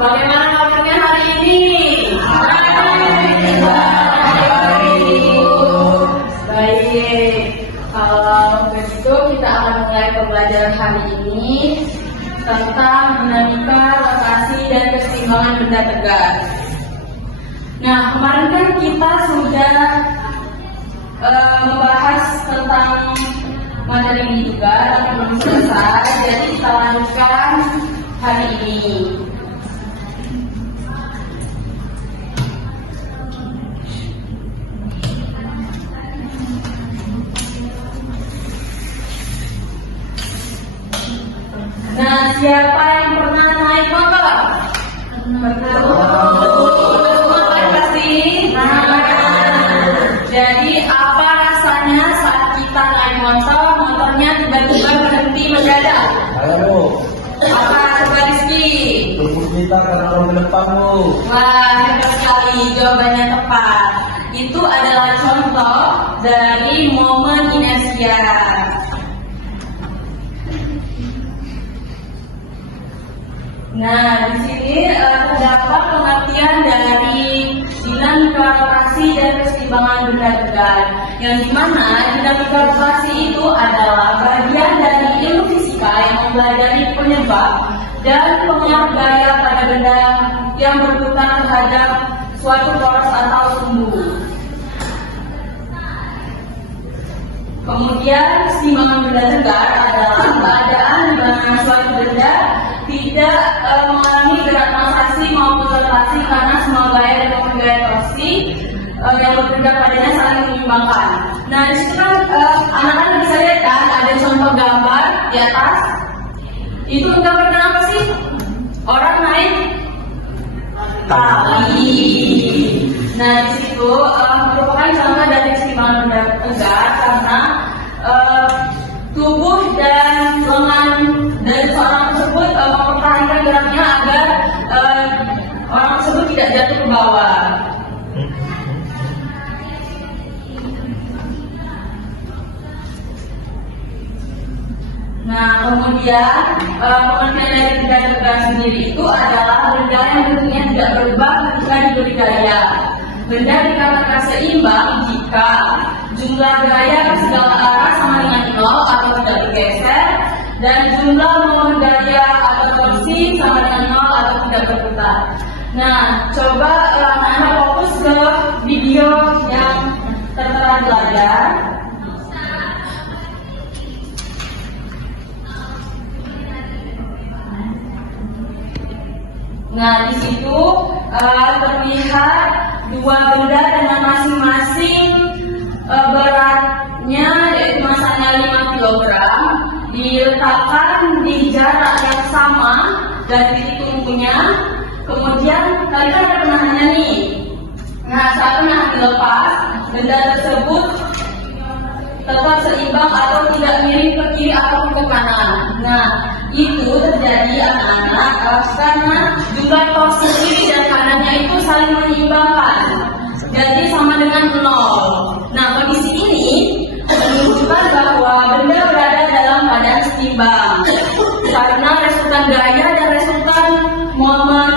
bagaimana kabarnya hari ini? Baik, kalau begitu kita akan mulai pembelajaran hari ini tentang dinamika, rotasi, dan keseimbangan benda tegak. Nah, kemarin kan kita sudah membahas tentang materi ini juga, tapi belum selesai, jadi kita lanjutkan hari ini. Nah, siapa yang pernah naik motor? Betul. Terima kasih. Jadi apa rasanya saat kita naik motor, motornya tiba-tiba berhenti mendadak? Halo, Apa coba Rizky? tunggu kita karena orang ke depanmu. Wah, hebat sekali, jawabannya tepat. Itu adalah contoh dari momen inersia. Nah, di sini terdapat pengertian dari dinamika rotasi dan keseimbangan benda tegak. Yang dimana dinamika rotasi itu adalah bagian dari ilmu fisika yang mempelajari penyebab dan pengaruh gaya pada benda yang berputar terhadap suatu poros atau sumbu. Kemudian keseimbangan benda tegak adalah keadaan di mana suatu benda tidak mengalami gerak transaksi maupun rotasi karena semua gaya dan maupun gaya torsi yang berbeda padanya saling menyeimbangkan. Nah, di situ kan anak-anak bisa lihat kan ada contoh gambar di atas. Itu gambarnya apa sih? Orang naik tali. Nah, di situ merupakan contoh dari keseimbangan benda tegak karena tubuh dan lengan dari seorang tersebut mempertahankan geraknya agar orang tersebut tidak jatuh ke bawah. Nah, kemudian pengertian dari benda tegak sendiri itu adalah benda yang bentuknya tidak berubah ketika diberi gaya. Benda dikatakan seimbang jika jumlah gaya ke segala arah sama dengan 0 atau tidak bergeser, dan jumlah momen gaya atau torsi sama dengan 0 atau tidak berputar. Nah, coba anak-anak fokus ke video yang tertera di layar. Nah, di situ terlihat dua benda dengan masing-masing beratnya, yaitu masanya 5 kg, diletakkan di jarak yang sama dari titik tumpunya. Kemudian tadi kan ada penahannya nih. Nah, saat penahan dilepas, benda tersebut tetap seimbang atau tidak miring ke kiri ataupun ke kanan. Nah, itu terjadi anak-anak karena jumlah torsi kiri dan kanannya itu saling menyeimbangkan. Jadi sama dengan 0. Nah, kondisi ini menunjukkan bahwa benda berada dalam keadaan seimbang karena resultan gaya dan resultan momen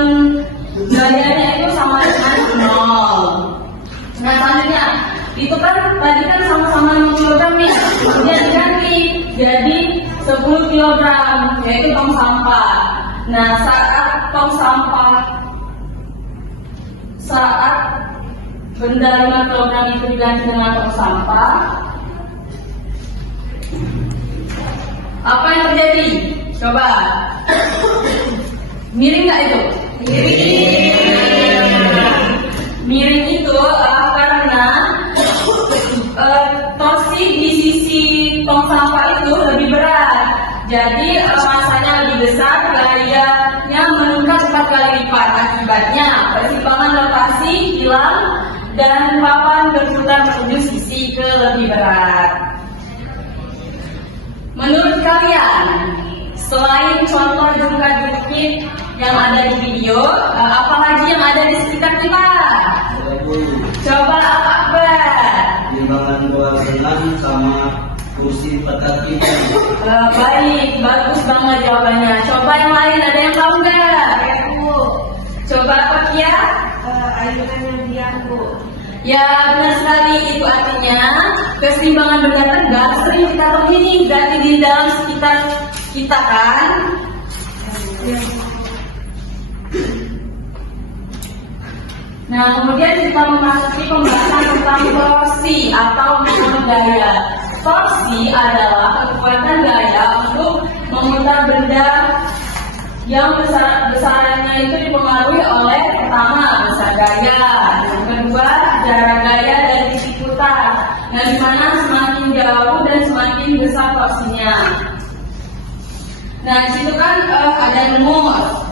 gayanya itu sama dengan 0. Nah, selanjutnya itu kan tadi kan sama-sama 5 kg nih, kemudian diganti jadi 10 kg, yaitu tong sampah. Nah, saat benda 5 kg itu diganti dengan tong sampah, apa yang terjadi? Coba miring nggak itu? Miring itu karena torsi di sisi tong sampah itu lebih berat, jadi masanya lebih besar, gayanya meningkat 4 kali lipat. Akibatnya persimpangan rotasi hilang dan papan berputar menuju sisi ke lebih berat. Menurut kalian, selain contoh jungkat-jungkit yang ada di video, apalagi yang ada di sekitar kita? Coba apa? Timbangan bola senang sama kursi petak kita. Baik, bagus banget jawabannya. Coba yang lain, ada yang tahu nggak? Ya, benar sekali. Itu artinya keseimbangan benda tegak sering kita temui nih berarti di dalam sekitar kita kan. Nah, kemudian kita memasuki pembahasan tentang torsi atau moment gaya. Torsi adalah kekuatan gaya untuk memutar benda yang besarannya itu dipengaruhi oleh pertama besar gaya, yang kedua jarak gaya dan titik putar. Nah, di mana semakin jauh dan semakin besar torsinya. Nah, di situ kan ada rumus.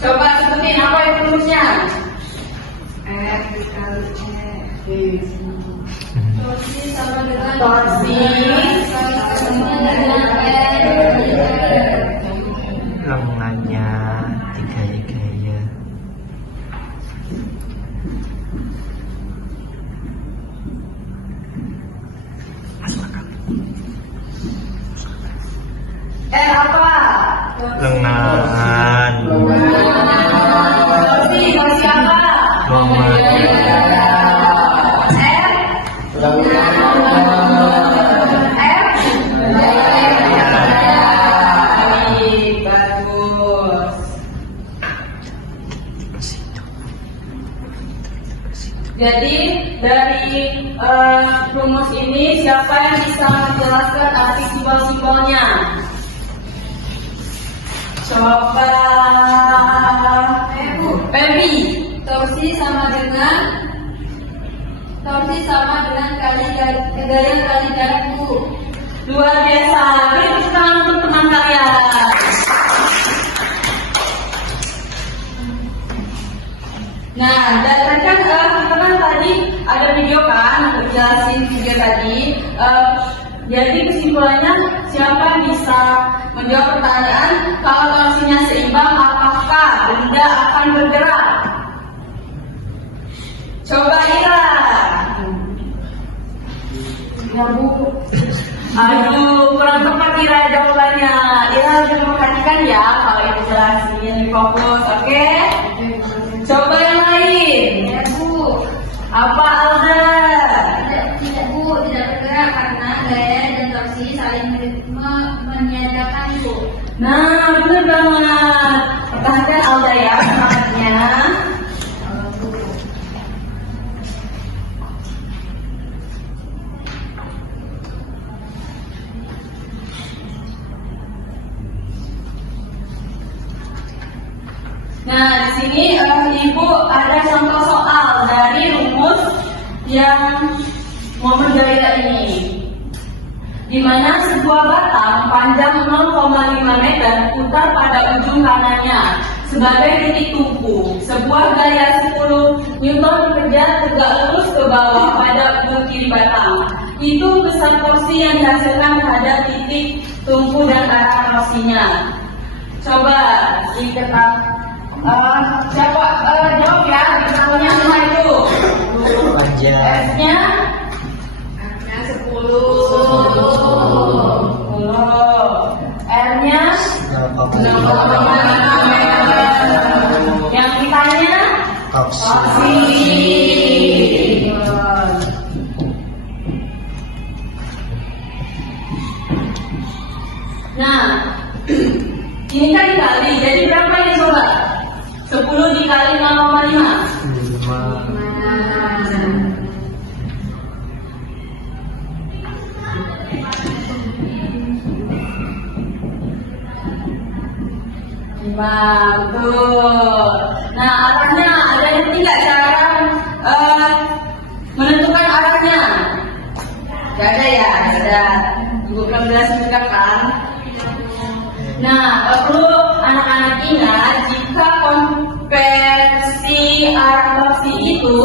Coba sebutin apa itu rumusnya? F dikali E. Torsi sama dengan Torsi sama dengan lengannya digaya-gaya. apa? Lengan. Torsi apa? Moment. Jadi dari rumus ini siapa yang bisa menjelaskan arti simbol-simbolnya? Coba Feby. torsi sama dengan kali gaya kali jarakku. Luar biasa. Beri tepuk tangan untuk teman kalian. Nah, dan kan kita kan tadi ada video kan untuk jelasin video tadi. Jadi kesimpulannya siapa yang bisa menjawab pertanyaan kalau torsinya seimbang apakah benda akan bergerak? Coba Ira. Ya Bu. Aduh, kurang tepat Ira jawabannya. Ira harus memperhatikan ya kalau ilustrasinya di fokus, oke? Coba yang lain. Ya Bu. Apa Alda? Tidak Bu, tidak bergerak karena gaya dan torsi saling menyadarkan Bu. Nah, benar banget. Perhatikan Alda ya semangatnya. Nah, di sini Ibu ada contoh soal dari rumus yang momen gaya ini, di mana sebuah batang panjang 0,5 meter putar pada ujung kanannya sebagai titik tumpu. Sebuah gaya 10 Newton bekerja tegak lurus ke bawah pada ujung kiri batang. Itu besar torsi yang dihasilkan terhadap titik tumpu dan arah torsinya. Coba kita siapa jawab ya, misalnya apa itu? Panjang. S-nya 10. R-nya 0,5 meter. Yang kitanya torsi. Nah, ini kan dikali, jadi berapa ini coba? 10 dikali 0,5. 5, betul. Nah, arahnya ada yang tidak cara menentukan arahnya? Gak ada ya, ada. Ibu belum jelaskan kan? Nah, perlu anak-anak ingat jika konversi arah torsi itu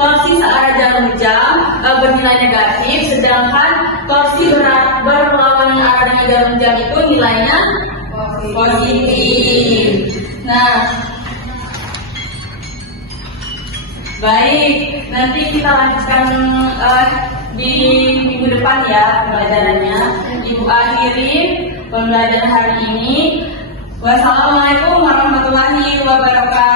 torsi searah jarum jam bernilai negatif, sedangkan torsi berlawanan arah dengan jarum jam itu nilainya positif. Nah, baik, nanti kita lanjutkan di minggu depan ya pembelajarannya. Ibu akhiri pembelajaran hari ini. Wassalamualaikum warahmatullahi wabarakatuh.